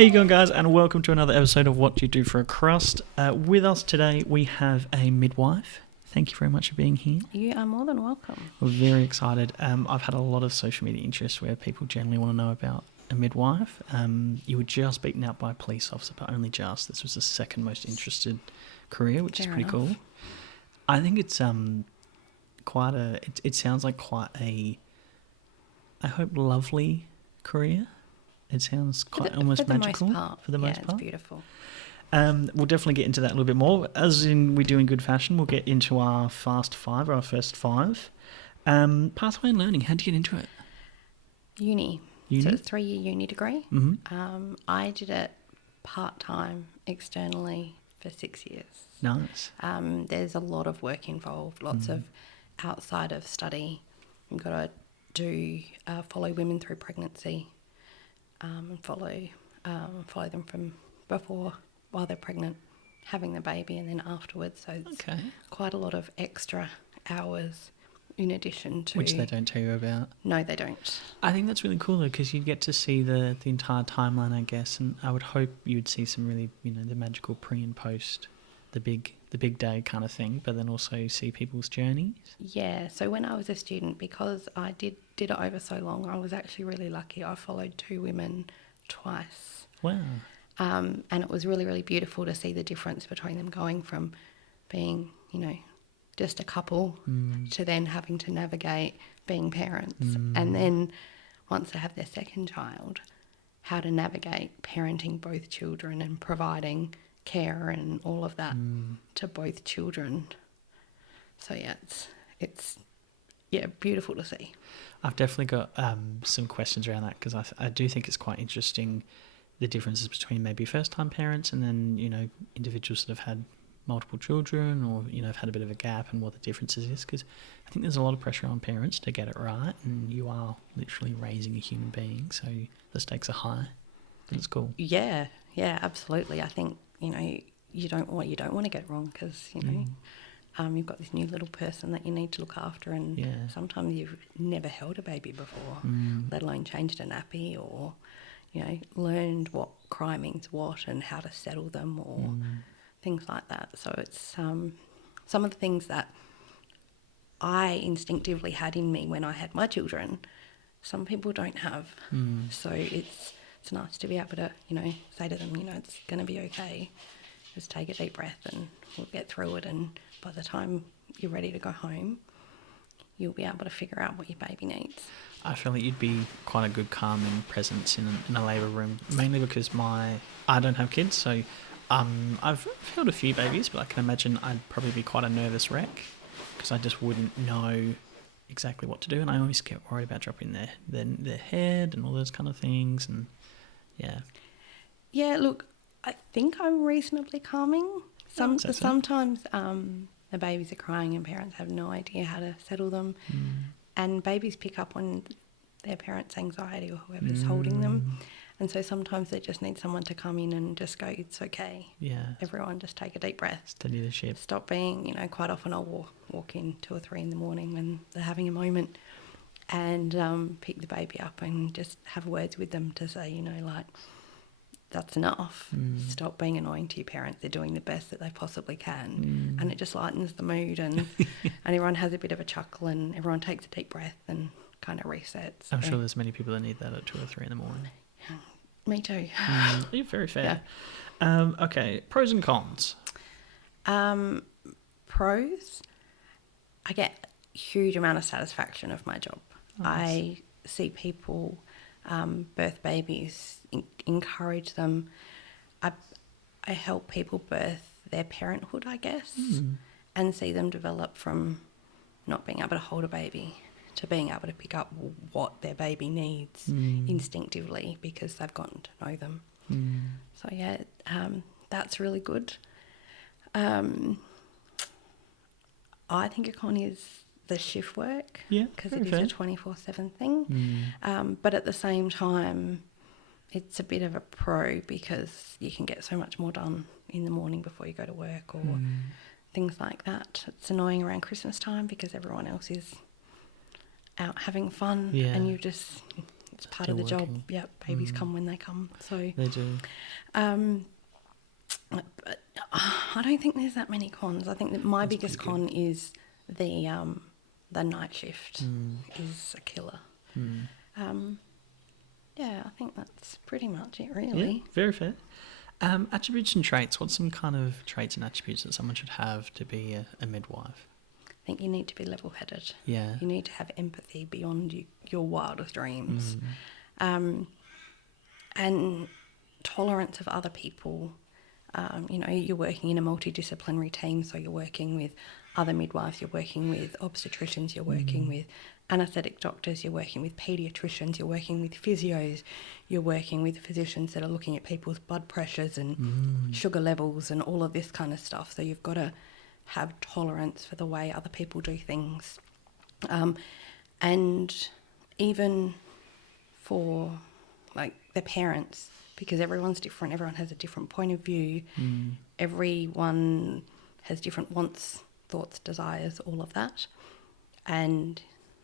How you going, guys, and welcome to another episode of What Do You Do for a Crust. With us today we have a midwife. Thank you very much for being here. You are more than welcome. We're very excited. I've had a lot of social media interest where people generally want to know about a midwife. You were just beaten out by a police officer, but only just. This was the second most interested career, which is pretty cool. I think it's quite a... It sounds like quite a, I hope, lovely career. It sounds quite almost magical for the most part. Yeah, it's beautiful. We'll definitely get into that a little bit more. As in we do in good fashion, we'll get into our fast five, or our first five. Pathway and learning, how'd you get into it? Uni? So it's a 3-year uni degree. Mm-hmm. I did it part-time externally for 6 years. Nice. There's a lot of work involved, lots of outside of study. You've got to do follow women through pregnancy. And follow them from before, while they're pregnant, having the baby, and then afterwards. So it's quite a lot of extra hours in addition to... Which they don't tell you about. No, they don't. I think that's really cool, though, because you get to see the entire timeline, I guess, and I would hope you would see some really, the magical pre and post, the big day kind of thing, but then also see people's journeys. Yeah, so when I was a student, because I did it over so long, I was actually really lucky. I followed 2 women twice. Wow. And it was really, really beautiful to see the difference between them going from being, just a couple to then having to navigate being parents. And then once they have their second child, how to navigate parenting both children and providing care and all of that to both children. So yeah, it's beautiful to see. I've definitely got some questions around that, because I do think it's quite interesting, the differences between maybe first-time parents and then, individuals that have had multiple children or, have had a bit of a gap, and what the differences is, because I think there's a lot of pressure on parents to get it right, and you are literally raising a human being, so the stakes are high, but it's cool. Yeah, absolutely. I think, you don't want to get it wrong, because, you've got this new little person that you need to look after, and sometimes you've never held a baby before, let alone changed a nappy or, learned what cry means what and how to settle them or things like that. So it's some of the things that I instinctively had in me when I had my children, some people don't have. So it's nice to be able to, say to them, it's going to be okay. Just take a deep breath and we'll get through it, and by the time you're ready to go home, you'll be able to figure out what your baby needs. I feel like you'd be quite a good calming presence in a labour room, mainly because I don't have kids, so I've held a few babies, but I can imagine I'd probably be quite a nervous wreck, because I just wouldn't know exactly what to do, and I always get worried about dropping their head and all those kind of things, and Yeah, look, I think I'm reasonably calming. Sometimes the babies are crying and parents have no idea how to settle them. And babies pick up on their parents' anxiety or whoever's holding them. And so sometimes they just need someone to come in and just go, it's okay. Yeah. Everyone just take a deep breath. Steady the ship. Stop being, quite often I'll walk in 2 or 3 in the morning when they're having a moment and pick the baby up and just have words with them to say, that's enough. Stop being annoying to your parents. They're doing the best that they possibly can. And it just lightens the mood, and everyone has a bit of a chuckle, and everyone takes a deep breath and kind of resets. I'm sure there's many people that need that at 2 or 3 in the morning. Me too. You're very fair. Yeah. Okay, pros and cons. Pros, I get a huge amount of satisfaction of my job. Nice. I see people birth babies, encourage them. I help people birth their parenthood, I guess, and see them develop from not being able to hold a baby to being able to pick up what their baby needs instinctively, because they've gotten to know them. So yeah, that's really good. I think a con is the shift work, because it is a 24/7 thing. But at the same time, it's a bit of a pro, because you can get so much more done in the morning before you go to work or things like that. It's annoying around Christmas time because everyone else is out having fun and it's part of the job. Yeah, babies come when they come. So they do. But I don't think there's that many cons. I think that my biggest con is the night shift is a killer. Yeah, I think that's pretty much it, really. Yeah, very fair. Attributes and traits. What's some kind of traits and attributes that someone should have to be a midwife? I think you need to be level-headed. Yeah. You need to have empathy beyond your wildest dreams. And tolerance of other people. You're working in a multidisciplinary team, so you're working with other midwives, you're working with obstetricians, you're working with anaesthetic doctors, you're working with paediatricians, you're working with physios, you're working with physicians that are looking at people's blood pressures and sugar levels and all of this kind of stuff. So you've got to have tolerance for the way other people do things. And even for, like, the parents, because everyone's different, everyone has a different point of view, everyone has different wants, thoughts, desires, all of that. And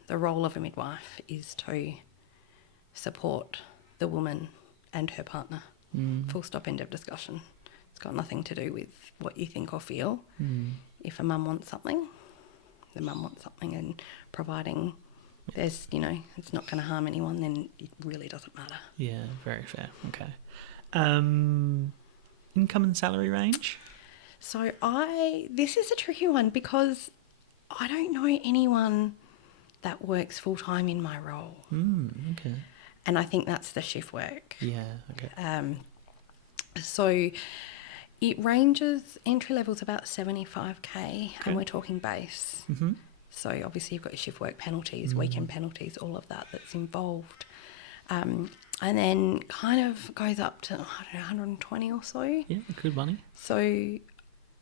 the role of a midwife is to support the woman and her partner. Full stop, end of discussion. It's got nothing to do with what you think or feel. If a mum wants something, the mum wants something, and providing there's, it's not going to harm anyone, then it really doesn't matter. Yeah, very fair. Okay. Income and salary range? So this is a tricky one because I don't know anyone that works full-time in my role. Okay. And I think that's the shift work. Yeah, okay. So it ranges, entry level's about 75k, and we're talking base. So obviously you've got your shift work penalties, weekend penalties, all of that's involved. And then kind of goes up to, 120 or so. Yeah, good money. So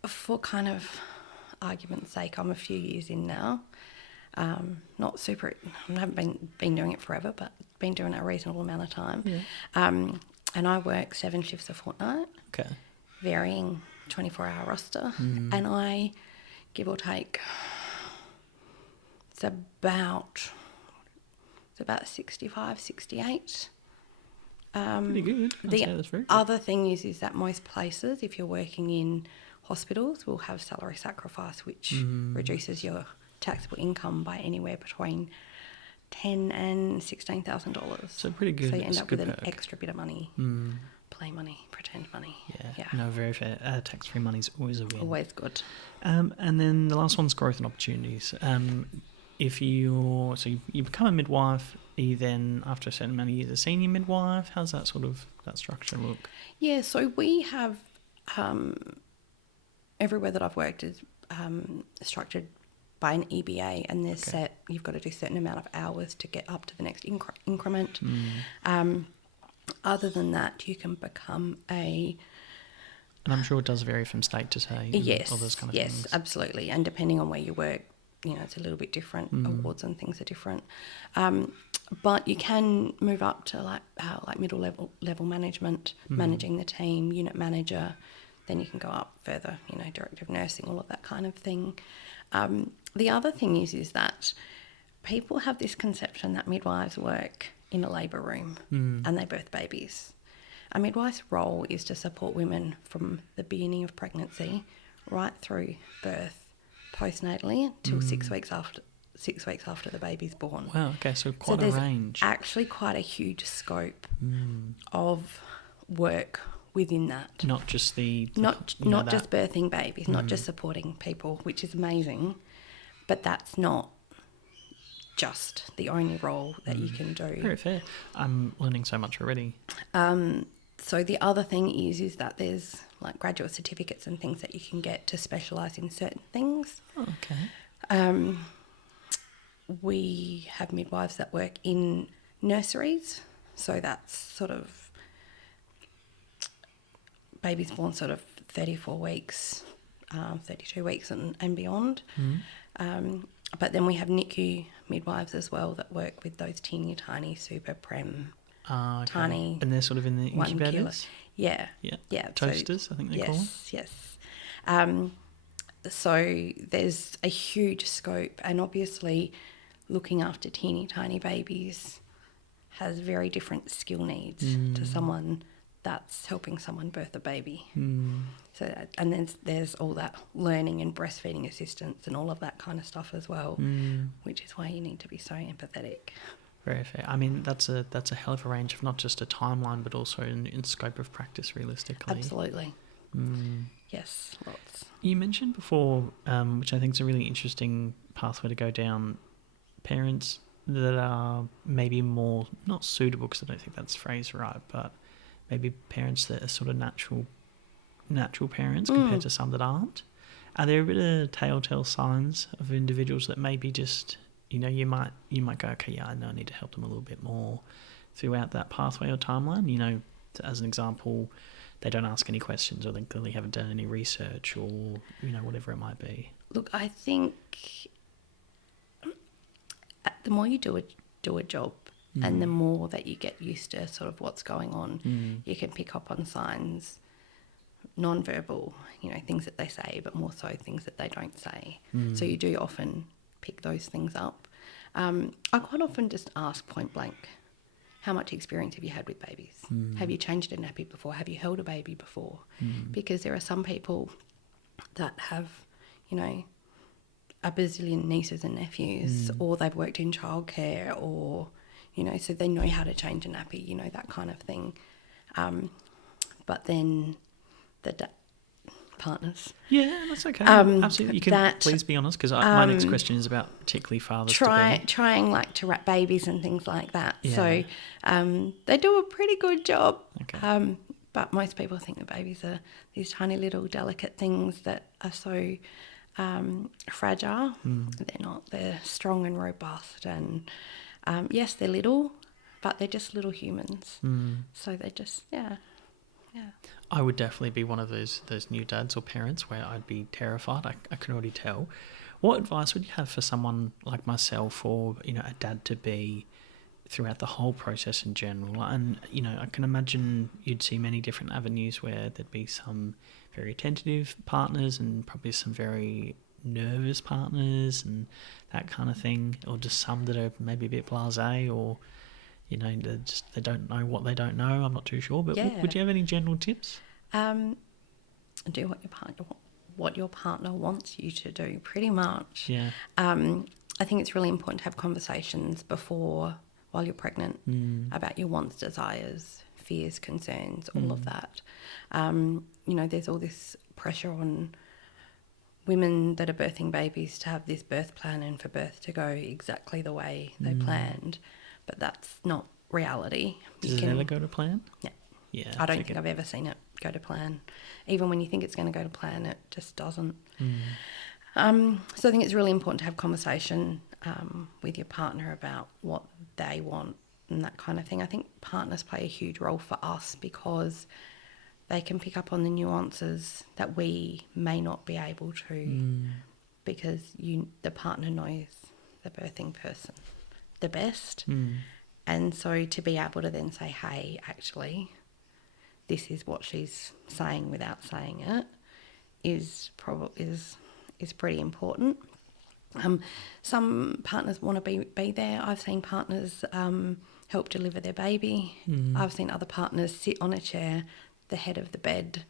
for kind of argument's sake, I'm a few years in now. Not super, I haven't been doing it forever, but been doing it a reasonable amount of time. Yeah. And I work 7 shifts a fortnight. Okay. Varying 24-hour roster. And I, give or take, it's about 65, 68. Pretty good. The other thing is that most places, if you're working in hospitals, will have salary sacrifice, which reduces your taxable income by anywhere between $10,000 and $16,000. So pretty good. So you end up with an extra bit of money, play money, pretend money. Yeah. No, very fair. Tax-free money's always a win. Always good. And then the last one's growth and opportunities. If you become a midwife, are you then, after a certain amount of years, a senior midwife? How's that that structure look? Yeah, so we have, everywhere that I've worked is structured by an EBA, and there's you've got to do a certain amount of hours to get up to the next increment. Other than that, you can become a... And I'm sure it does vary from state to state. Yes, all those kind of things. Yes, absolutely. And depending on where you work, it's a little bit different. Awards and things are different. But you can move up to like middle level management, managing the team, unit manager. Then you can go up further, director of nursing, all of that kind of thing. The other thing is that people have this conception that midwives work in a labour room and they birth babies. A midwife's role is to support women from the beginning of pregnancy right through birth, postnatally, till 6 weeks after the baby's born. Wow, okay, so quite a range. Actually quite a huge scope of work within that. Not just not just birthing babies, not just supporting people, which is amazing, but that's not just the only role that you can do. Very fair. I'm learning so much already. So the other thing is that there's like graduate certificates and things that you can get to specialise in certain things. Oh, okay. We have midwives that work in nurseries, so that's sort of babies born sort of 34 weeks, 32 weeks and beyond. But then we have NICU midwives as well that work with those teeny tiny super prem, tiny. And they're sort of in the incubators? Yeah. Toasters, I think they call them. Yes. So there's a huge scope, and obviously looking after teeny tiny babies has very different skill needs to someone that's helping someone birth a baby. So and then there's all that learning and breastfeeding assistance and all of that kind of stuff as well, which is why you need to be so empathetic. Very fair. I mean, that's a hell of a range of not just a timeline, but also in scope of practice, realistically. Absolutely. Yes, lots. You mentioned before, which I think is a really interesting pathway to go down, parents that are maybe more, not suitable, because I don't think that's the phrase right, but maybe parents that are sort of natural parents compared to some that aren't. Are there a bit of telltale signs of individuals that maybe just, you might go, okay, yeah, I know I need to help them a little bit more throughout that pathway or timeline? As an example, they don't ask any questions, or they clearly haven't done any research, or whatever it might be. Look, I think the more you do a job, and the more that you get used to sort of what's going on, you can pick up on signs, non-verbal, things that they say, but more so things that they don't say. So you do often pick those things up. I quite often just ask point blank, how much experience have you had with babies? Have you changed a nappy before? Have you held a baby before? Because there are some people that have, a bazillion nieces and nephews, or they've worked in childcare, or, so they know how to change a nappy, that kind of thing. But then the partners. Yeah, that's okay. Absolutely. You can please be honest, because my next question is about particularly fathers trying to wrap babies and things like that. Yeah. So they do a pretty good job. Okay. But most people think that babies are these tiny little delicate things that are so fragile. They're not. They're strong and robust. And yes, they're little, but they're just little humans. So they're just, yeah. I would definitely be one of those new dads or parents where I'd be terrified. I can already tell. What advice would you have for someone like myself, or a dad to be, throughout the whole process in general? And I can imagine you'd see many different avenues where there'd be some very attentive partners and probably some very nervous partners and that kind of thing, or just some that are maybe a bit blasé, or they don't know what they don't know. I'm not too sure, but would you have any general tips? Do what your partner wants you to do, pretty much. Yeah. I think it's really important to have conversations while you're pregnant, about your wants, desires, fears, concerns, all of that. There's all this pressure on women that are birthing babies to have this birth plan and for birth to go exactly the way they planned. But that's not reality. Does it ever go to plan? Yeah. Yeah. I don't think I've ever seen it go to plan. Even when you think it's going to go to plan, it just doesn't. So I think it's really important to have conversation with your partner about what they want and that kind of thing. I think partners play a huge role for us because they can pick up on the nuances that we may not be able to, because the partner knows the birthing person the best. And so to be able to then say, hey, actually, this is what she's saying without saying it is pretty important. Some partners want to be there. I've seen partners help deliver their baby. I've seen other partners sit on a chair, the head of the bed,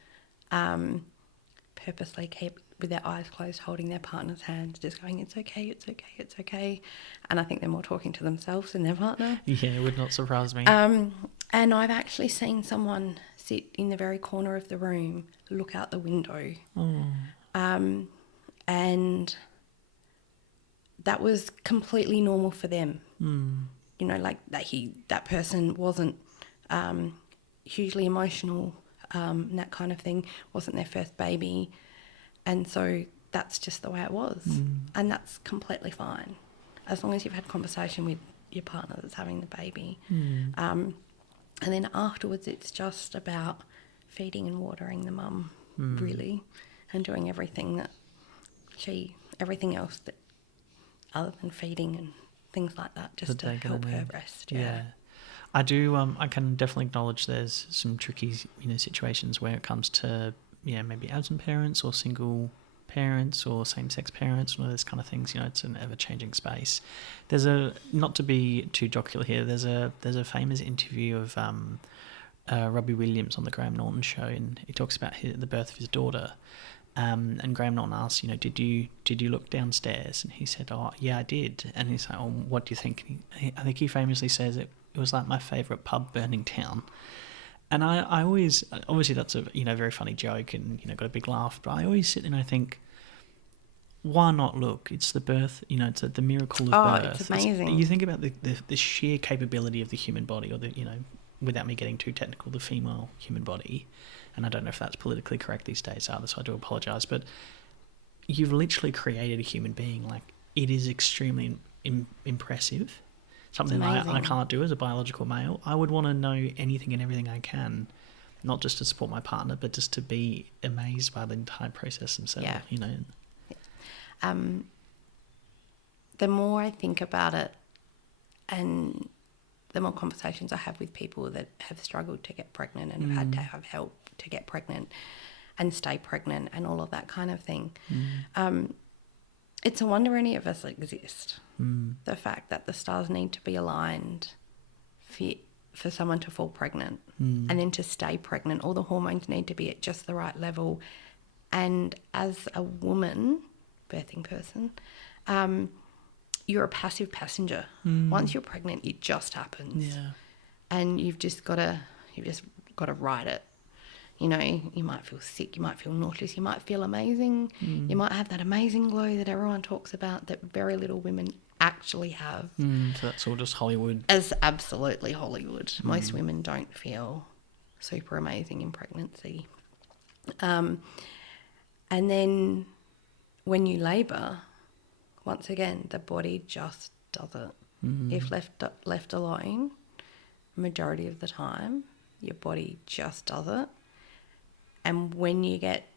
purposely keep with their eyes closed, holding their partner's hands, just going, it's okay, it's okay, it's okay. And I think they're more talking to themselves than their partner. Yeah, it would not surprise me. And I've actually seen someone sit in the very corner of the room, look out the window. And that was completely normal for them. Like that person wasn't hugely emotional, that kind of thing, wasn't their first baby. And so that's just the way it was. And that's completely fine, as long as you've had conversation with your partner that's having the baby. And then afterwards, it's just about feeding and watering the mum, really, and doing everything else that other than feeding and things like that, just to help her rest. Yeah. I do. I can definitely acknowledge there's some tricky, situations where it comes to, maybe absent parents or single parents or same-sex parents and all those kind of things. You know, it's an ever-changing space. Not to be too jocular here, there's a famous interview of Robbie Williams on the Graham Norton show, and he talks about the birth of his daughter. And Graham Norton asks, you know, did you look downstairs? And he said, oh, yeah, I did. And he's like, oh, what do you think? And I think he famously says it was like my favourite pub burning down. And I always, obviously that's a, you know, very funny joke and, you know, got a big laugh, but I always sit and I think, why not look? It's the birth, you know, it's the miracle of birth. It's amazing. You think about the sheer capability of the human body, or the, you know, without me getting too technical, the female human body. And I don't know if that's politically correct these days either, so I do apologise. But you've literally created a human being. Like, it is extremely impressive. Something that I can't do as a biological male. I would want to know anything and everything I can, not just to support my partner, but just to be amazed by the entire process themselves, you know. The more I think about it, and the more conversations I have with people that have struggled to get pregnant and have had to have help to get pregnant and stay pregnant and all of that kind of thing, it's a wonder any of us exist. The fact that the stars need to be aligned for someone to fall pregnant and then to stay pregnant. All the hormones need to be at just the right level. And as a woman, birthing person, you're a passive passenger. Once you're pregnant, it just happens. Yeah. And you've just got to ride it. You know, you might feel sick, you might feel nauseous, you might feel amazing, you might have that amazing glow that everyone talks about that very little women actually have. So that's all just Hollywood. As absolutely Hollywood. Most women don't feel super amazing in pregnancy. And then when you labour, once again, the body just does it. If left alone, majority of the time, your body just does it. And when you get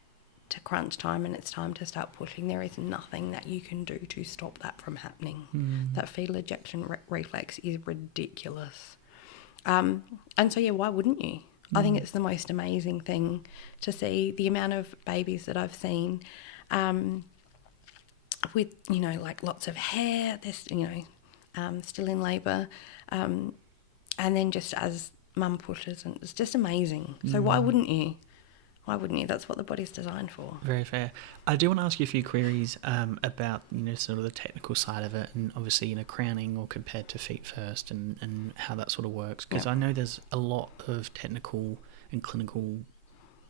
to crunch time and it's time to start pushing, there is nothing that you can do to stop that from happening. That fetal ejection reflex is ridiculous. And so, yeah, why wouldn't you? I think it's the most amazing thing to see the amount of babies that I've seen with, you know, like lots of hair, this, you know, still in labour, and then just as mum pushes, and it's just amazing. So why wouldn't you? Why wouldn't you? That's what the body's designed for. Very fair. I do want to ask you a few queries about, you know, sort of the technical side of it, and obviously, you know, crowning or compared to feet first, and how that sort of works. Because I know there's a lot of technical and clinical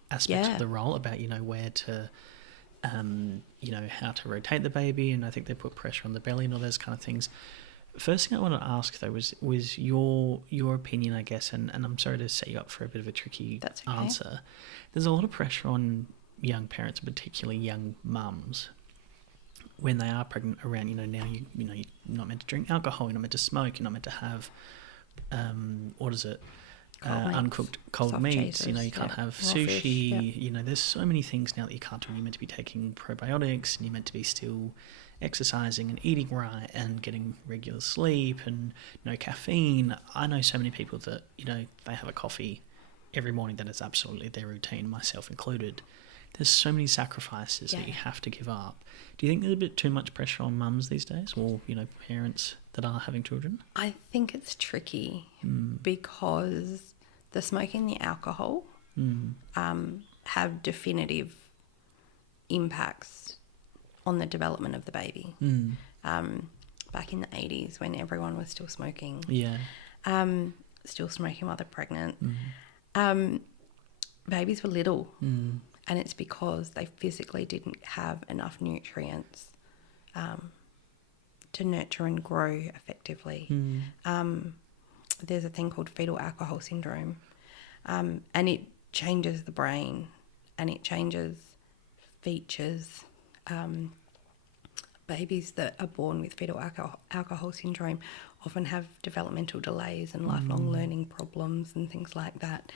aspects of the role about, you know, where to, you know, how to rotate the baby, and I think they put pressure on the belly and all those kind of things. First thing I want to ask, though, was your opinion, I guess, and I'm sorry to set you up for a bit of a tricky answer. There's a lot of pressure on young parents, particularly young mums, when they are pregnant around, you know, now you know, you're not meant to drink alcohol, you're not meant to smoke, you're not meant to have, uncooked cold meats, Jesus, you know, you can't have sushi, you know, there's so many things now that you can't do. You're meant to be taking probiotics, and you're meant to be still exercising and eating right and getting regular sleep and no caffeine. I know so many people that, you know, they have a coffee every morning, that is absolutely their routine, myself included. There's so many sacrifices that you have to give up. Do you think there's a bit too much pressure on mums these days, or, you know, parents that are having children? I think it's tricky because the smoking, the alcohol have definitive impacts on the development of the baby. Back in the 80s, when everyone was still smoking, still smoking while they're pregnant, babies were little, and it's because they physically didn't have enough nutrients to nurture and grow effectively. There's a thing called fetal alcohol syndrome, and it changes the brain and it changes features. Babies that are born with fetal alcohol syndrome often have developmental delays and lifelong learning problems and things like that.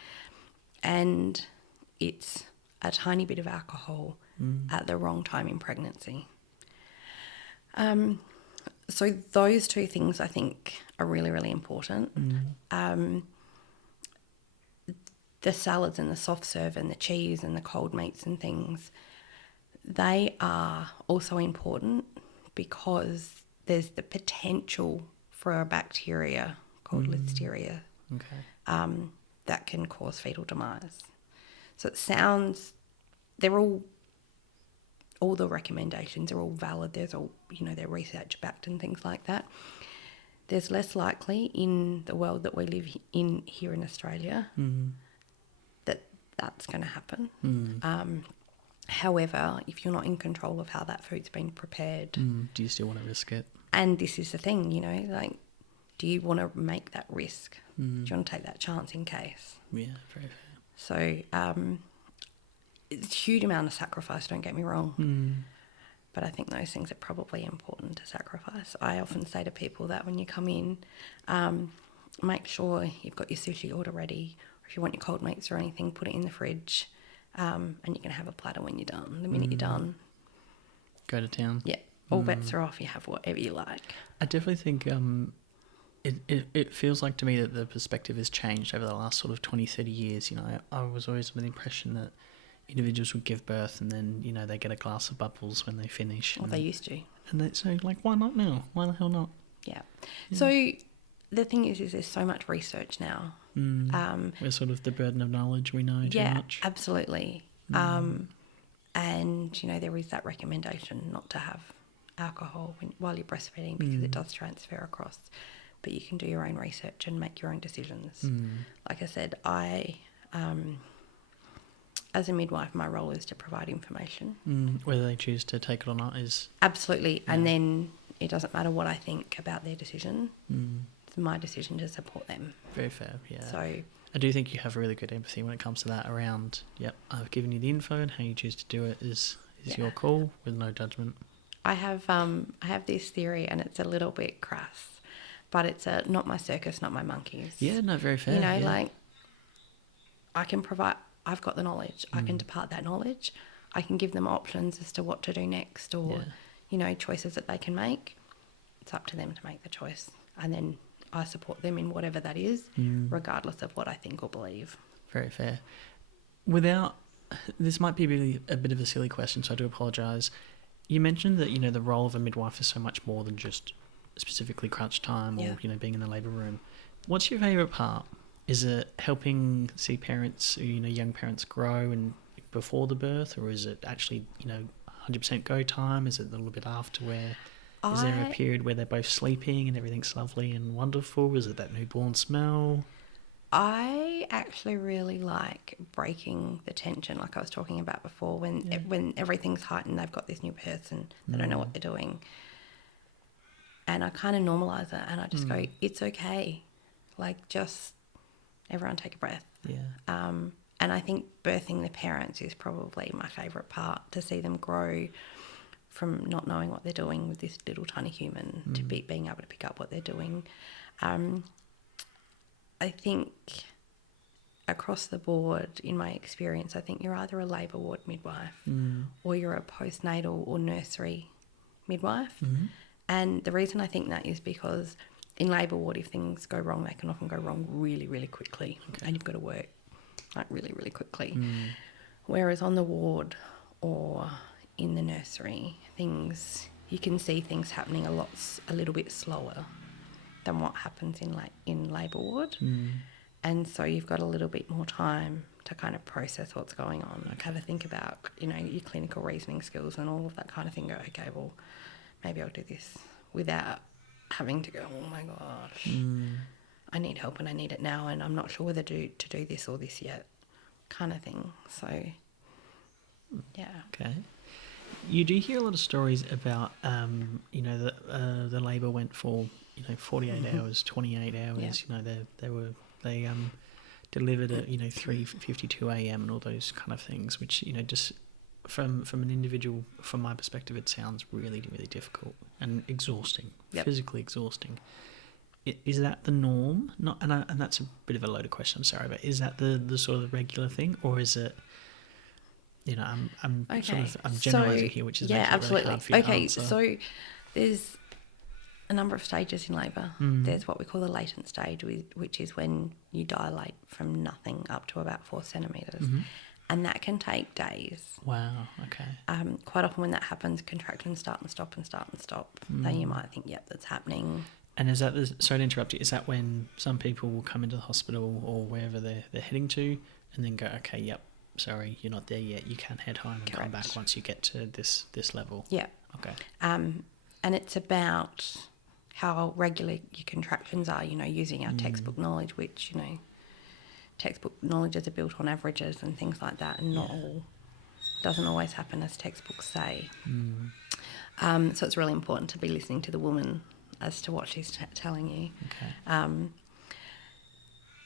And it's a tiny bit of alcohol at the wrong time in pregnancy. So those two things I think are really, really important. The salads and the soft serve and the cheese and the cold meats and things, they are also important because there's the potential for a bacteria called Listeria that can cause fetal demise. So it sounds, they're all the recommendations are all valid. There's all, they're research backed and things like that. There's less likely in the world that we live in here in Australia that that's going to happen. However, if you're not in control of how that food's been prepared... do you still want to risk it? And this is the thing, do you want to make that risk? Do you want to take that chance in case? Yeah, very fair. So it's a huge amount of sacrifice, don't get me wrong. But I think those things are probably important to sacrifice. I often say to people that when you come in, make sure you've got your sushi order ready. Or if you want your cold meats or anything, put it in the fridge. And you can have a platter when you're done. The minute you're done, go to town. Yeah, all bets are off. You have whatever you like. I definitely think it feels like to me that the perspective has changed over the last sort of 20, 30 years. I was always under the impression that individuals would give birth and then, they get a glass of bubbles when they finish. Well, they used to. And so, why not now? Why the hell not? Yeah. So the thing is there's so much research now. We're sort of the burden of knowledge, we know too much. Yeah, absolutely. And, there is that recommendation not to have alcohol while you're breastfeeding because it does transfer across. But you can do your own research and make your own decisions. Like I said, as a midwife, my role is to provide information. Whether they choose to take it or not is... Absolutely. Yeah. And then it doesn't matter what I think about their decision. It's my decision to support them. Very fair, yeah. So I do think you have really good empathy when it comes to that around, I've given you the info and how you choose to do it is your call with no judgment. I have this theory and it's a little bit crass, but it's not my circus, not my monkeys. Yeah, no, very fair. I can provide... I've got the knowledge. I can depart that knowledge. I can give them options as to what to do next or, choices that they can make. It's up to them to make the choice. And then I support them in whatever that is, regardless of what I think or believe. Very fair. This might be a bit of a silly question, so I do apologise. You mentioned that, the role of a midwife is so much more than just specifically crunch time or, being in the labour room. What's your favourite part? Is it helping see parents, young parents grow and before the birth, or is it actually, 100% go time? Is it a little bit after is there a period where they're both sleeping and everything's lovely and wonderful? Is it that newborn smell? I actually really like breaking the tension, like I was talking about before, when everything's heightened, they've got this new person, they don't know what they're doing. And I kind of normalise it and I just go, it's okay. Just... everyone take a breath. Yeah. And I think birthing the parents is probably my favourite part, to see them grow from not knowing what they're doing with this little tiny human to being able to pick up what they're doing. I think across the board, in my experience, I think you're either a labour ward midwife or you're a postnatal or nursery midwife. And the reason I think that is because... in labour ward, if things go wrong, they can often go wrong really, really quickly. Okay. And you've got to work really, really quickly. Whereas on the ward or in the nursery, you can see things happening a little bit slower than what happens in labour ward. And so you've got a little bit more time to kind of process what's going on, have a think about, your clinical reasoning skills and all of that kind of thing. Go, okay, well, maybe I'll do this without having to go, oh my gosh, I need help and I need it now and I'm not sure whether to do this or this yet, kind of thing. So, yeah. Okay. You do hear a lot of stories about, the labour went for, 48 hours, 28 hours. Yeah. They delivered at 3:52 a.m. and all those kind of things, which just from an individual, from my perspective, it sounds really, really difficult and exhausting, physically exhausting. Is that the norm? And that's a bit of a loaded question. I'm sorry, but is that the sort of regular thing, or is it? I'm generalising here, which is absolutely really hard for you to answer. So there's a number of stages in labour. There's what we call the latent stage, which is when you dilate from nothing up to about 4 centimetres. and that can take days. Wow, okay. Quite often when that happens, contractions start and stop and start and stop. Then you might think, yep, that's happening. And is that, sorry to interrupt you, is that when some people will come into the hospital or wherever they're heading to and then go, okay, yep, sorry, you're not there yet, you can head home and come back once you get to this level? Yeah. Okay. And it's about how regular your contractions are, you know, using our textbook knowledge, which, you know, textbook knowledges are built on averages and things like that, and not all, doesn't always happen as textbooks say. So it's really important to be listening to the woman as to what she's telling you. Okay.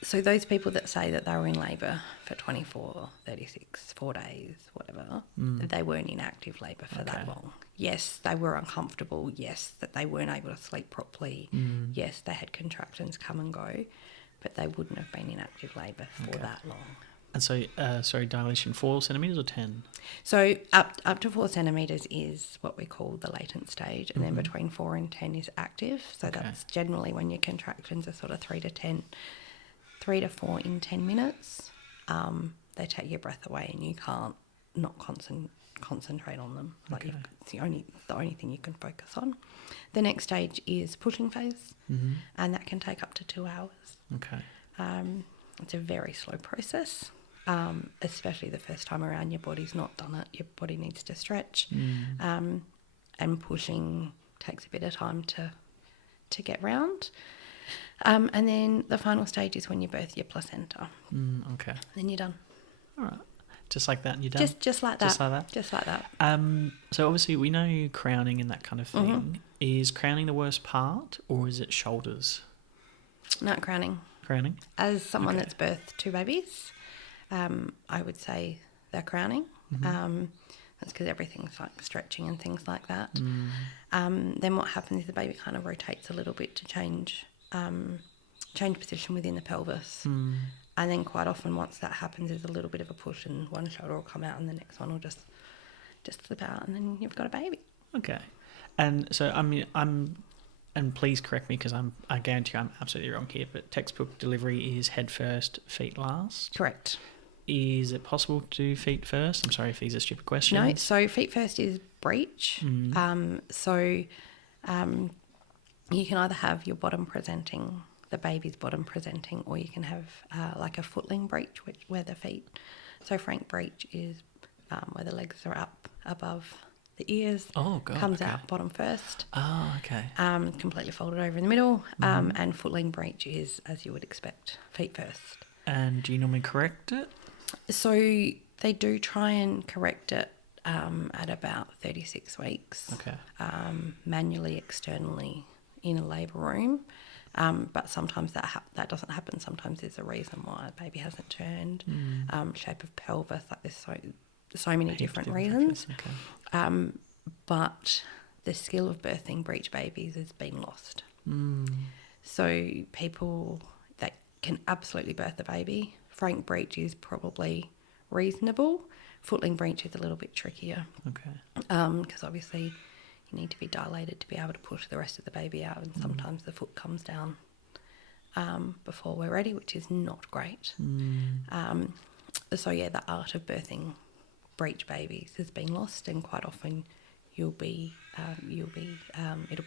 So those people that say that they were in labour for 24, 36, 4 days, whatever, they weren't in active labour for that long. Yes, they were uncomfortable. Yes, that they weren't able to sleep properly. Yes, they had contractions come and go, but they wouldn't have been in active labour for that long. And so, sorry, dilation 4 centimetres or 10? So up to 4 centimetres is what we call the latent stage, and then between 4 and 10 is active. So that's generally when your contractions are sort of 3 to 4 in 10 minutes. They take your breath away, and you can't not concentrate on them. Like it's the only thing you can focus on. The next stage is pushing phase, and that can take up to 2 hours. Okay. It's a very slow process. Especially the first time around, your body's not done it. Your body needs to stretch, and pushing takes a bit of time to get round. And then the final stage is when you birth your placenta. Okay. Then you're done. All right. Just like that and you're done? Just like that. Just like that? Just like that. So obviously we know crowning and that kind of thing. Is crowning the worst part, or is it shoulders? Not crowning. Crowning? As someone that's birthed 2 babies, I would say they're crowning. That's because everything's like stretching and things like that. Then what happens is the baby kind of rotates a little bit to change position within the pelvis. And then quite often once that happens, there's a little bit of a push and one shoulder will come out and the next one will just slip out, and then you've got a baby. Okay. And so, I mean, and please correct me because I guarantee I'm absolutely wrong here, but textbook delivery is head first, feet last. Correct. Is it possible to do feet first? I'm sorry if these are stupid questions. No, so feet first is breech. You can either have your bottom presenting, the baby's bottom presenting, or you can have like a footling breech, where the feet, so frank breech is where the legs are up above the ears. Oh, God. Comes out bottom first. Oh, okay. Completely folded over in the middle. And footling breech is, as you would expect, feet first. And do you normally correct it? So they do try and correct it at about 36 weeks. Okay. Manually, externally, in a labour room. But sometimes that doesn't happen. Sometimes there's a reason why a baby hasn't turned. Shape of pelvis, like there's so many different reasons. Okay. But the skill of birthing breech babies has been lost. So people that can absolutely birth a baby, frank breech is probably reasonable. Footling breech is a little bit trickier. Okay. Because obviously you need to be dilated to be able to push the rest of the baby out, and sometimes the foot comes down before we're ready, which is not great. So yeah, the art of birthing breech babies has been lost, and quite often it'll be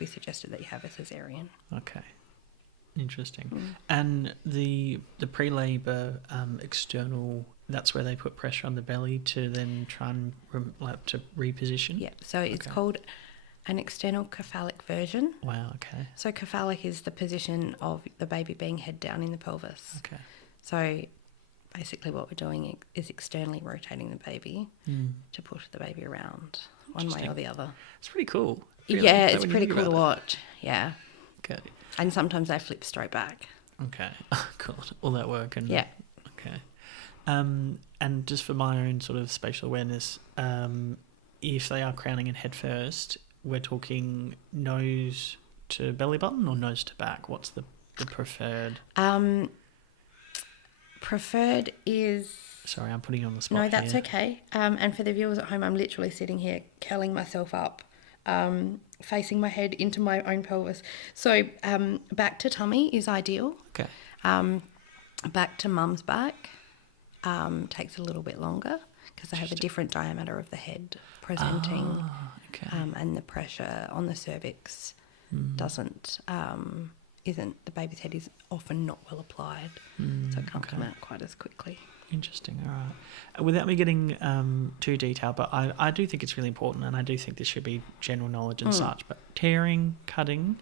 suggested that you have a cesarean. Okay. Interesting. And the pre-labour external, that's where they put pressure on the belly to then try and to reposition? Yeah, so it's called an external cephalic version. Wow, okay. So cephalic is the position of the baby being head down in the pelvis. Okay. So basically what we're doing is externally rotating the baby to push the baby around one way or the other. It's pretty cool. Yeah, it's pretty cool to watch. Yeah. Okay. And sometimes they flip straight back. Okay. God, all that work. And yeah. Okay. And just for my own sort of spatial awareness, if they are crowning in head first, we're talking nose to belly button or nose to back? What's the preferred? Preferred is... Sorry, I'm putting you on the spot. No, that's okay. And for the viewers at home, I'm literally sitting here curling myself up, facing my head into my own pelvis. So back to tummy is ideal. Okay. Back to mum's back takes a little bit longer because they have a different diameter of the head presenting, and the pressure on the cervix isn't the baby's head is often not well applied, so it can't come out quite as quickly. Interesting. All right. Without me getting too detailed, but I do think it's really important, and I do think this should be general knowledge and such. But tearing, cutting,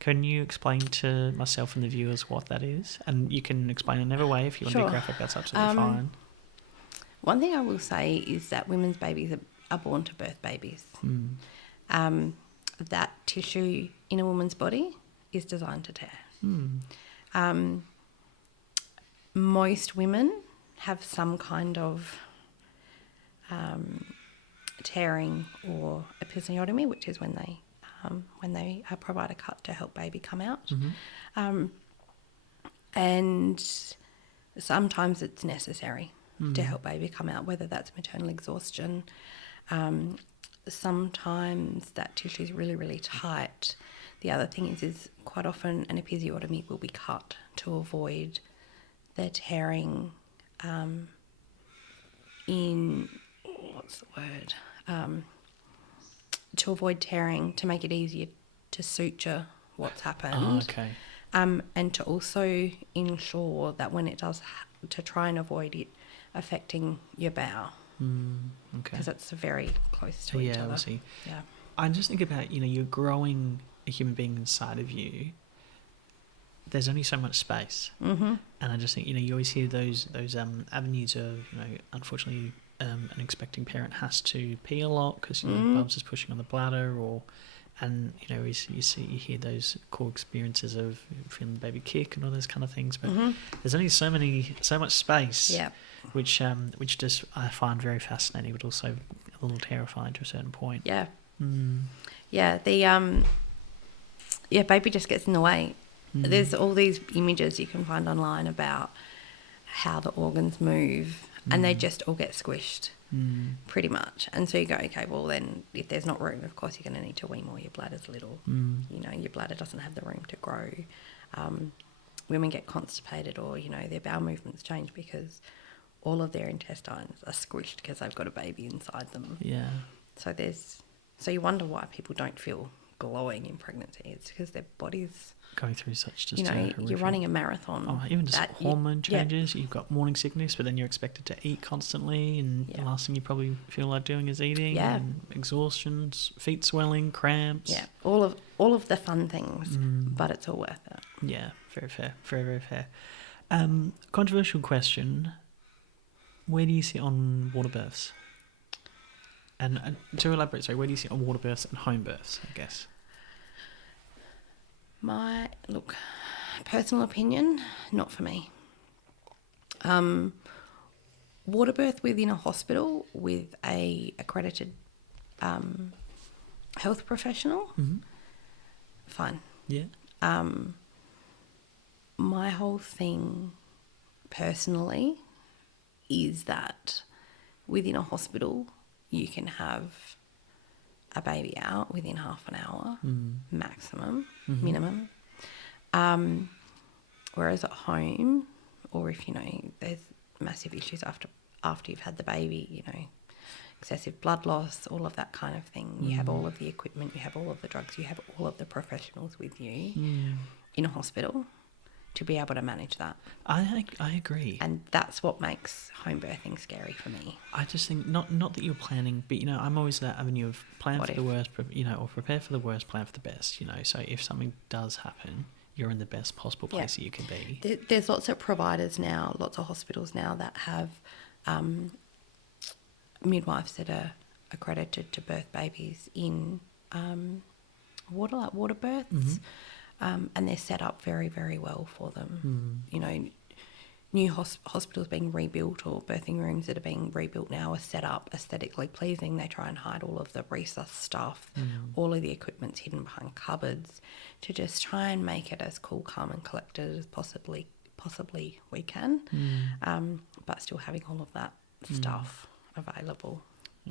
can you explain to myself and the viewers what that is? And you can explain it in every way. If you want to be graphic, that's absolutely fine. One thing I will say is that women's babies are born to birth babies. That tissue in a woman's body is designed to tear. Most women have some kind of tearing or episiotomy, which is when they provide a cut to help baby come out. And sometimes it's necessary to help baby come out, whether that's maternal exhaustion. Sometimes that tissue is really, really tight. The other thing is quite often an episiotomy will be cut to avoid the tearing to avoid tearing, to make it easier to suture what's happened. And to also ensure that when it does, to try and avoid it affecting your bowel. Because it's very close to each other. Obviously. Yeah. I just think about, you're growing a human being inside of you. There's only so much space. And I just think, you always hear those avenues of, unfortunately, an expecting parent has to pee a lot because, Bubs is pushing on the bladder, and you hear those cool experiences of feeling the baby kick and all those kind of things. But there's only so much space. Yeah. Which just I find very fascinating, but also a little terrifying to a certain point. Yeah. Yeah. The baby just gets in the way. There's all these images you can find online about how the organs move, and they just all get squished, pretty much. And so you go, okay, well then, if there's not room, of course you're going to need to wee more. Your bladder's little. Your bladder doesn't have the room to grow. Women get constipated, or their bowel movements change because all of their intestines are squished because they've got a baby inside them. Yeah. So you wonder why people don't feel glowing in pregnancy. It's because their body's going through such just you're running a marathon. Even just hormone changes. You've got morning sickness, but then you're expected to eat constantly, and the last thing you probably feel like doing is eating. And exhaustion, feet swelling, cramps. Yeah, all of the fun things, but it's all worth it. Yeah, very fair, very, very fair. Controversial question. Where do you sit on water births? And to elaborate, where do you sit on water births and home births, I guess? My personal opinion, not for me. Water birth within a hospital with a accredited health professional, fine. Yeah. My whole thing, personally, is that within a hospital you can have a baby out within half an hour, maximum, minimum. Whereas at home, or if, there's massive issues after you've had the baby, excessive blood loss, all of that kind of thing. You have all of the equipment, you have all of the drugs, you have all of the professionals with you in a hospital to be able to manage that. I agree. And that's what makes home birthing scary for me. I just think, not that you're planning, but, I'm always that avenue of plan for the worst, or prepare for the worst, plan for the best, so if something does happen, you're in the best possible place that you can be. There's lots of providers now, lots of hospitals now that have midwives that are accredited to birth babies in water births. And they're set up very, very well for them. New hospitals being rebuilt, or birthing rooms that are being rebuilt now, are set up aesthetically pleasing. They try and hide all of the resus stuff, all of the equipment's hidden behind cupboards, to just try and make it as cool, calm and collected as possibly we can, but still having all of that stuff available.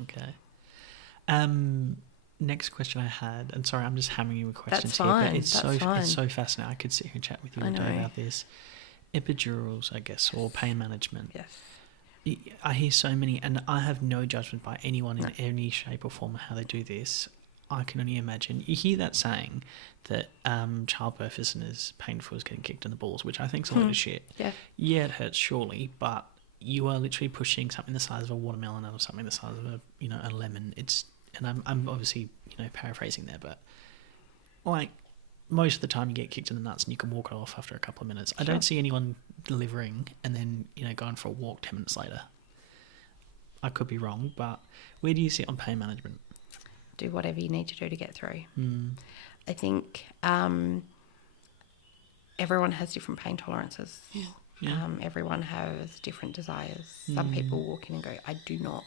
Okay. Next question I had, and sorry, I'm just hammering you with questions here, but it's so fascinating. I could sit here and chat with you all day about this. Epidurals, I guess, or pain management. Yes. I hear so many, and I have no judgment by anyone in any shape or form of how they do this. I can only imagine. You hear that saying that childbirth isn't as painful as getting kicked in the balls, which I think is a load of shit. Yeah, it hurts, surely, but you are literally pushing something the size of a watermelon out of something the size of a lemon. And I'm obviously paraphrasing there, but like most of the time you get kicked in the nuts and you can walk it off after a couple of minutes. I don't see anyone delivering and then going for a walk 10 minutes later. I could be wrong, but where do you sit on pain management? Do whatever you need to do to get through. I think everyone has different pain tolerances. Everyone has different desires. Some people walk in and go, I do not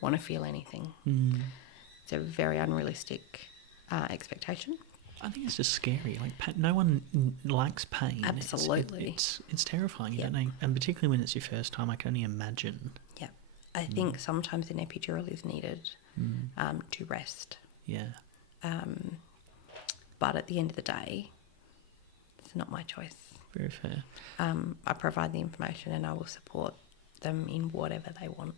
want to feel anything. It's a very unrealistic expectation. I think it's just scary. Like, no one likes pain. Absolutely. It's terrifying, you don't know? And particularly when it's your first time, I can only imagine. Yeah. I think sometimes an epidural is needed to rest. Yeah. But at the end of the day, it's not my choice. Very fair. I provide the information and I will support them in whatever they want.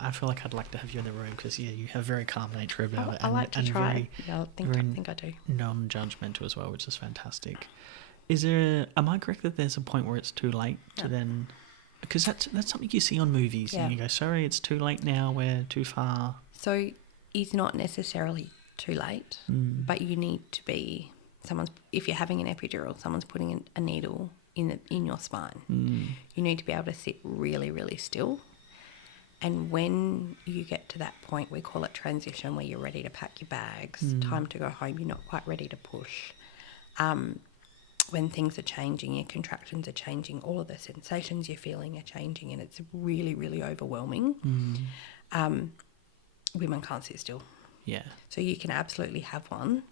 I feel like I'd like to have you in the room because, you have a very calm nature about it. I like to try. I think I do. Non-judgmental as well, which is fantastic. Am I correct that there's a point where it's too late to then... Because that's something you see on movies and you go, sorry, it's too late now, we're too far. So it's not necessarily too late, but you need to be... if you're having an epidural, someone's putting in a needle in your spine. You need to be able to sit really, really still. And when you get to that point, we call it transition, where you're ready to pack your bags, time to go home, you're not quite ready to push. When things are changing, your contractions are changing, all of the sensations you're feeling are changing, and it's really, really overwhelming. Women can't sit still. Yeah. So you can absolutely have one.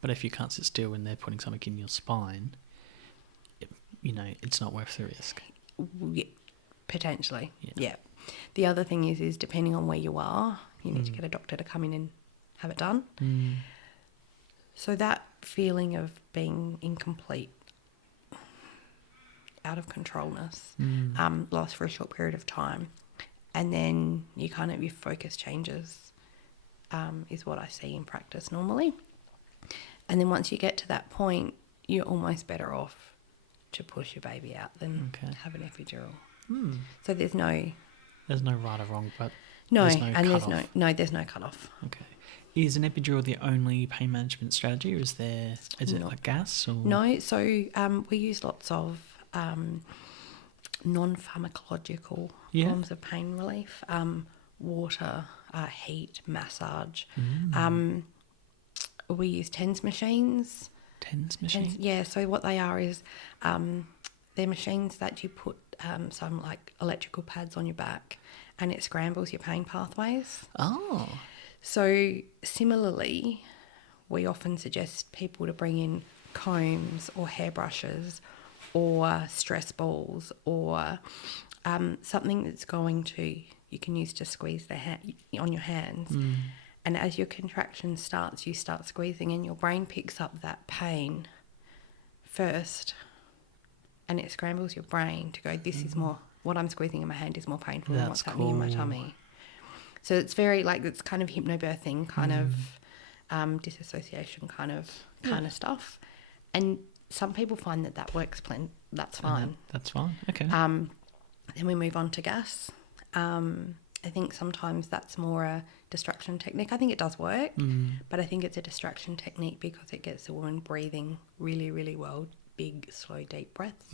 But if you can't sit still when they're putting something in your spine, it's not worth the risk. Yeah, potentially, yeah. The other thing is depending on where you are, you need to get a doctor to come in and have it done. So that feeling of being in complete out of controlness lasts for a short period of time, and then your focus changes, is what I see in practice normally. And then once you get to that point, you're almost better off to push your baby out than have an epidural. So there's no right or wrong, but there's no cutoff. Okay. Is an epidural the only pain management strategy, or is it like gas? Or? No, so we use lots of non-pharmacological forms of pain relief, water, heat, massage. We use TENS machines. TENS machines? Yeah, so what they are is they're machines that you put some like electrical pads on your back, and it scrambles your pain pathways. Oh. So similarly, we often suggest people to bring in combs or hairbrushes or stress balls or something that's you can use to squeeze on your hands. And as your contraction starts, you start squeezing and your brain picks up that pain first, and it scrambles your brain to go, this is more, what I'm squeezing in my hand is more painful than what's happening in my tummy. So it's very it's kind of hypnobirthing kind of disassociation kind of stuff. And some people find that works that's fine. That's fine, okay. Then we move on to gas. I think sometimes that's more a distraction technique. I think it does work, but I think it's a distraction technique because it gets the woman breathing really, really well, big, slow, deep breaths.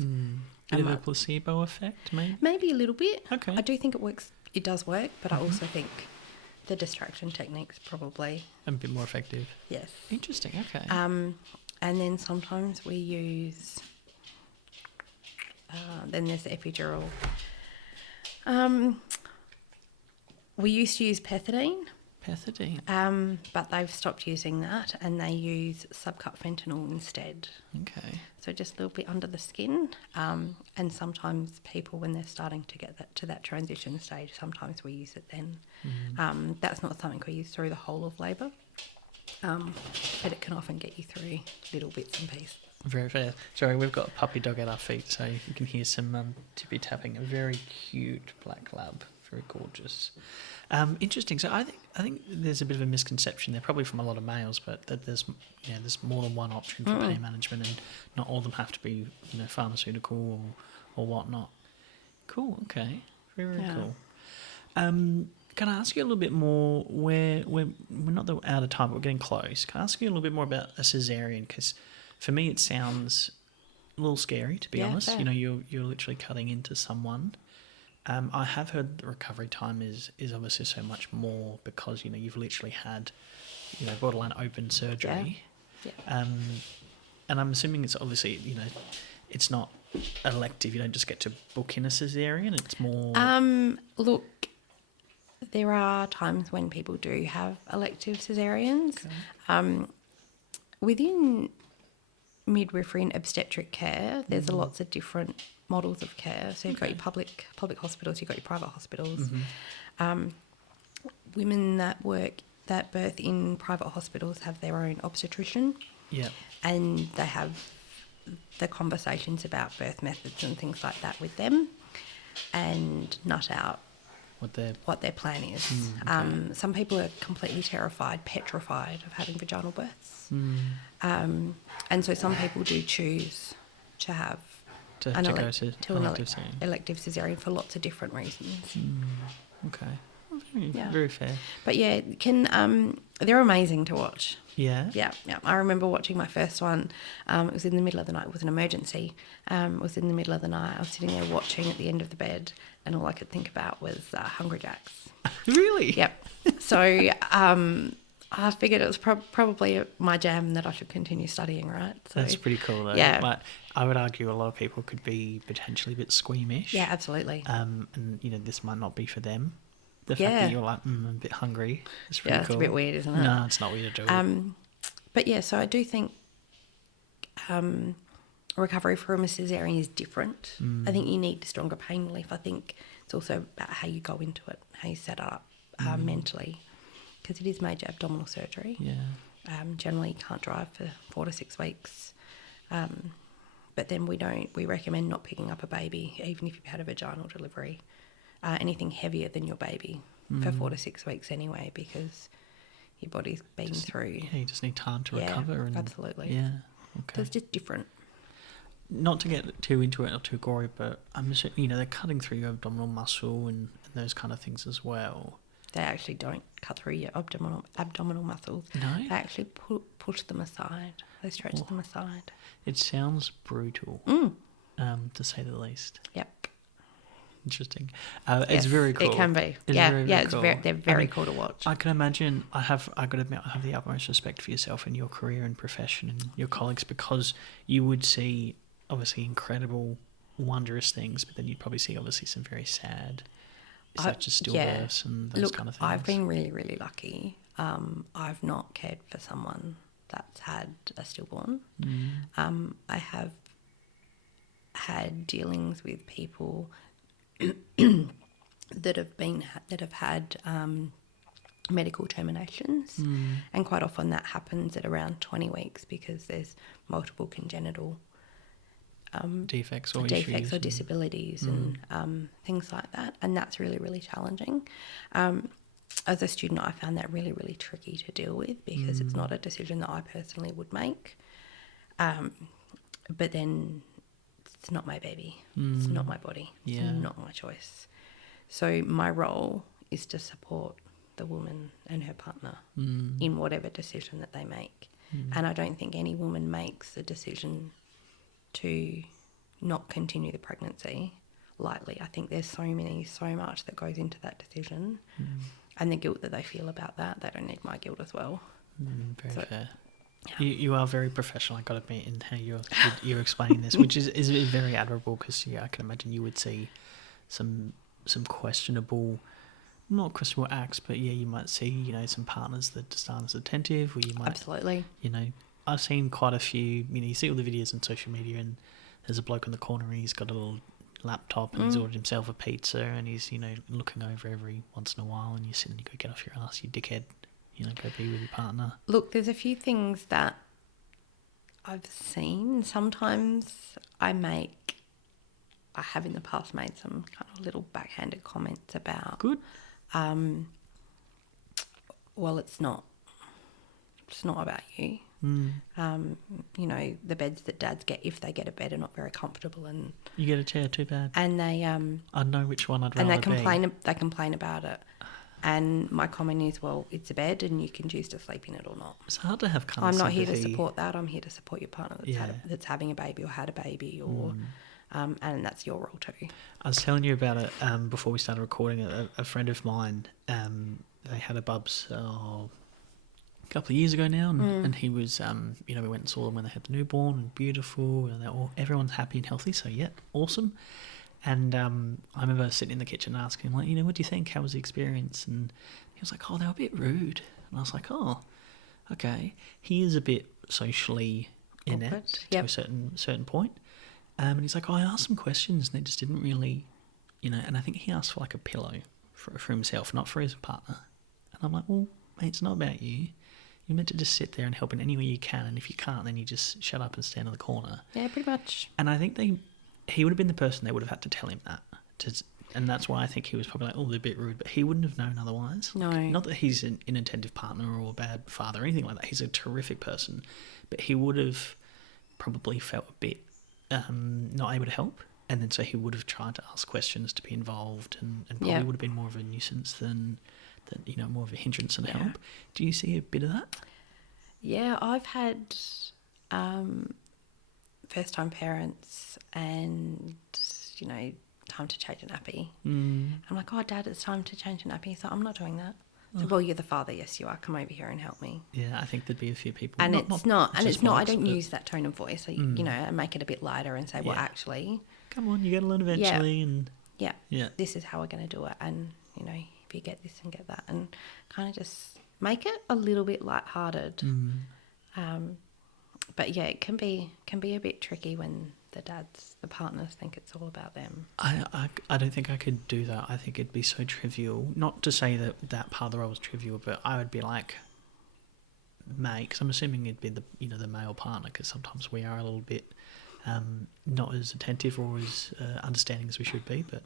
Bit of a placebo effect, maybe? Maybe a little bit. Okay. I do think it works. It does work, but I also think the distraction technique's probably... a bit more effective. Yes. Interesting, okay. And then sometimes we use... then there's the epidural. We used to use pethidine. But they've stopped using that and they use subcut fentanyl instead. Okay. So just a little bit under the skin. And sometimes people, when they're starting to get to that transition stage, sometimes we use it then. That's not something we use through the whole of labour, but it can often get you through little bits and pieces. Very fair. Sorry, we've got a puppy dog at our feet, so you can hear some tippy tapping. A very cute black lab, very gorgeous. Interesting. So I think there's a bit of a misconception there, probably from a lot of males, but that there's more than one option for pain management, and not all of them have to be pharmaceutical or whatnot. Cool. Okay. Very cool. Can I ask you a little bit more? We're not out of time, but we're getting close. Can I ask you a little bit more about a cesarean? Because for me, it sounds a little scary, to be honest. Fair. You're literally cutting into someone. I have heard the recovery time is obviously so much more because you've literally had borderline open surgery. Yeah. And I'm assuming it's obviously it's not elective. You don't just get to book in a cesarean. It's more. Look, there are times when people do have elective cesareans. Okay. Within midwifery and obstetric care, there's lots of different models of care. So you've got your public hospitals, you've got your private hospitals. Women that birth in private hospitals have their own obstetrician. Yeah. And they have the conversations about birth methods and things like that with them, and nut out what their plan is. Okay. Some people are completely petrified of having vaginal births. And so some people do choose to have an elective cesarean for lots of different reasons. Okay. Very fair. But they're amazing to watch. Yeah? Yeah. I remember watching my first one. It was in the middle of the night. It was an emergency. It was in the middle of the night. I was sitting there watching at the end of the bed, and all I could think about was Hungry Jacks. Really? Yep. So I figured it was probably my jam that I should continue studying, right? So, that's pretty cool, though. Yeah. Like, I would argue a lot of people could be potentially a bit squeamish. Yeah, absolutely. And, this might not be for them. The fact that you're like, I'm a bit hungry is pretty cool. Yeah, it's a bit weird, isn't it? No, it's not weird at all. But yeah, so I do think recovery from a cesarean is different. I think you need stronger pain relief. I think it's also about how you go into it, how you set it up mentally, because it is major abdominal surgery. Yeah. Generally, you can't drive for 4 to 6 weeks. But then we recommend not picking up a baby, even if you've had a vaginal delivery. Anything heavier than your baby for 4 to 6 weeks anyway, because your body's been through. Yeah, you just need time to recover. And, absolutely. Yeah, okay. So it's just different. Not to get too into it or too gory, but I'm assuming, they're cutting through your abdominal muscle and those kind of things as well. They actually don't cut through your abdominal muscles. No? They actually push them aside. They stretch them aside. It sounds brutal, to say the least. Yep. Interesting. It's very cool. It can be. It's very cool. They're very cool to watch. I can imagine. I got to admit, I have the utmost respect for yourself and your career and profession and your colleagues, because you would see obviously incredible, wondrous things, but then you'd probably see obviously some very sad, such as stillbirths and those kind of things. I've been really, really lucky. I've not cared for someone that's had a stillborn. I have had dealings with people that have had medical terminations, and quite often that happens at around 20 weeks because there's multiple congenital defects or disabilities and things like that, and that's really, really challenging. As a student, I found that really, really tricky to deal with because it's not a decision that I personally would make, but then it's not my baby. It's not my body. It's not my choice. So my role is to support the woman and her partner in whatever decision that they make. And I don't think any woman makes the decision to not continue the pregnancy lightly. I think there's so much that goes into that decision, and the guilt that they feel about that. They don't need my guilt as well. Very fair. Yeah. You are very professional, I got to admit, in how you're explaining this, which is very admirable, because I can imagine you would see some questionable, not questionable acts, but you might see some partners that just aren't as attentive, or you might absolutely. I've seen quite a few. You see all the videos on social media, and there's a bloke in the corner, and he's got a little laptop, and he's ordered himself a pizza, and he's looking over every once in a while, and you sit and you go, get off your ass, you dickhead. Go be with your partner. Look, there's a few things that I've seen. Sometimes I have in the past made some kind of little backhanded comments about... Good. Well, it's not about you. You know, the beds that dads get, if they get a bed, are not very comfortable, and you get a chair, too bad. And they I know which one I'd rather and they complain about it. And my comment is, well, it's a bed and you can choose to sleep in it or not. It's hard to have kind of I'm not sympathy. here to support that. I'm here to support your partner that's having a baby or had a baby, or and that's your role too. I was telling you about it before we started recording. A friend of mine, they had a bubs a couple of years ago now, and he was, we went and saw them when they had the newborn, and beautiful, and everyone's happy and healthy, so yeah, awesome. And I remember sitting in the kitchen and asking him, like, what do you think? How was the experience? And he was like, oh, they were a bit rude. And I was like, oh, okay. He is a bit socially inept to a certain point. And he's like, oh, I asked some questions and they just didn't really, and I think he asked for like a pillow for himself, not for his partner. And I'm like, well, mate, it's not about you. You're meant to just sit there and help in any way you can. And if you can't, then you just shut up and stand in the corner. Yeah, pretty much. And I think he would have been the person they would have had to tell him that. And that's why I think he was probably like, oh, they're a bit rude. But he wouldn't have known otherwise. No. Not that he's an inattentive partner or a bad father or anything like that. He's a terrific person. But he would have probably felt a bit not able to help. And then so he would have tried to ask questions to be involved and probably would have been more of a nuisance than more of a hindrance and help. Do you see a bit of that? Yeah, I've had first-time parents and, time to change a nappy. I'm like, oh, Dad, it's time to change a nappy. He's like, I'm not doing that. So, well, you're the father. Yes, you are. Come over here and help me. Yeah, I think there'd be a few people. And it's not. I don't use that tone of voice. I make it a bit lighter and say, well, actually, come on, you're going to learn eventually. This is how we're going to do it. And if you get this and get that, and kind of just make it a little bit lighthearted. But yeah, it can be a bit tricky when the partners think it's all about them. I don't think I could do that. I think it'd be so trivial. Not to say that part of the role was trivial, but I would be like, mate, because I'm assuming it'd be the male partner, because sometimes we are a little bit not as attentive or as understanding as we should be. But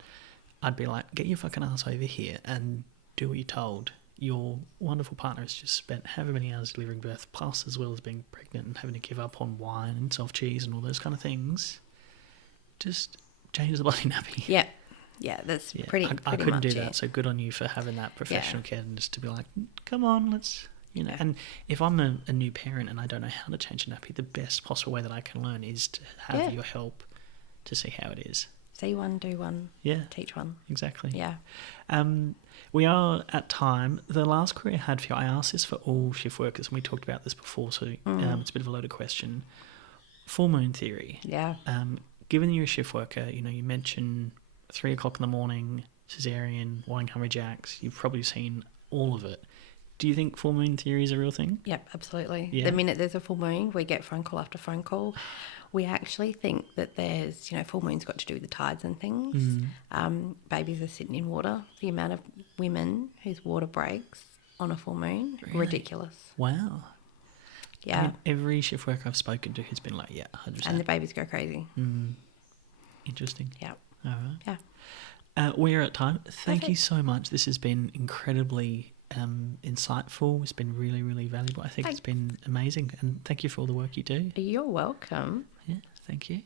I'd be like, get your fucking ass over here and do what you're told. Your wonderful partner has just spent however many hours delivering birth, plus as well as being pregnant and having to give up on wine and soft cheese and all those kind of things. Just change the bloody nappy. Yeah, that's pretty I couldn't much do that, so good on you for having that professional care and just to be like, come on, let's, And if I'm a new parent and I don't know how to change a nappy, the best possible way that I can learn is to have your help to see how it is. See one, do one, teach one. Exactly. Yeah. We are at time. The last query I had for you, I asked this for all shift workers, and we talked about this before, so it's a bit of a loaded question. Full moon theory. Yeah. Given you're a shift worker, you mentioned 3 o'clock in the morning, cesarean, wine Cambridge Jacks, you've probably seen all of it. Do you think full moon theory is a real thing? Yep, absolutely. Yeah. The minute there's a full moon, we get phone call after phone call. We actually think that there's, full moon's got to do with the tides and things. Babies are sitting in water. The amount of women whose water breaks on a full moon, ridiculous. Wow. Yeah. I mean, every shift worker I've spoken to has been like, 100%. And the babies go crazy. Interesting. Yeah. All right. Yeah. We're at time. Thank you so much. This has been incredibly insightful. It's been really, really valuable. I think it's been amazing. And thank you for all the work you do. You're welcome. Yeah, thank you.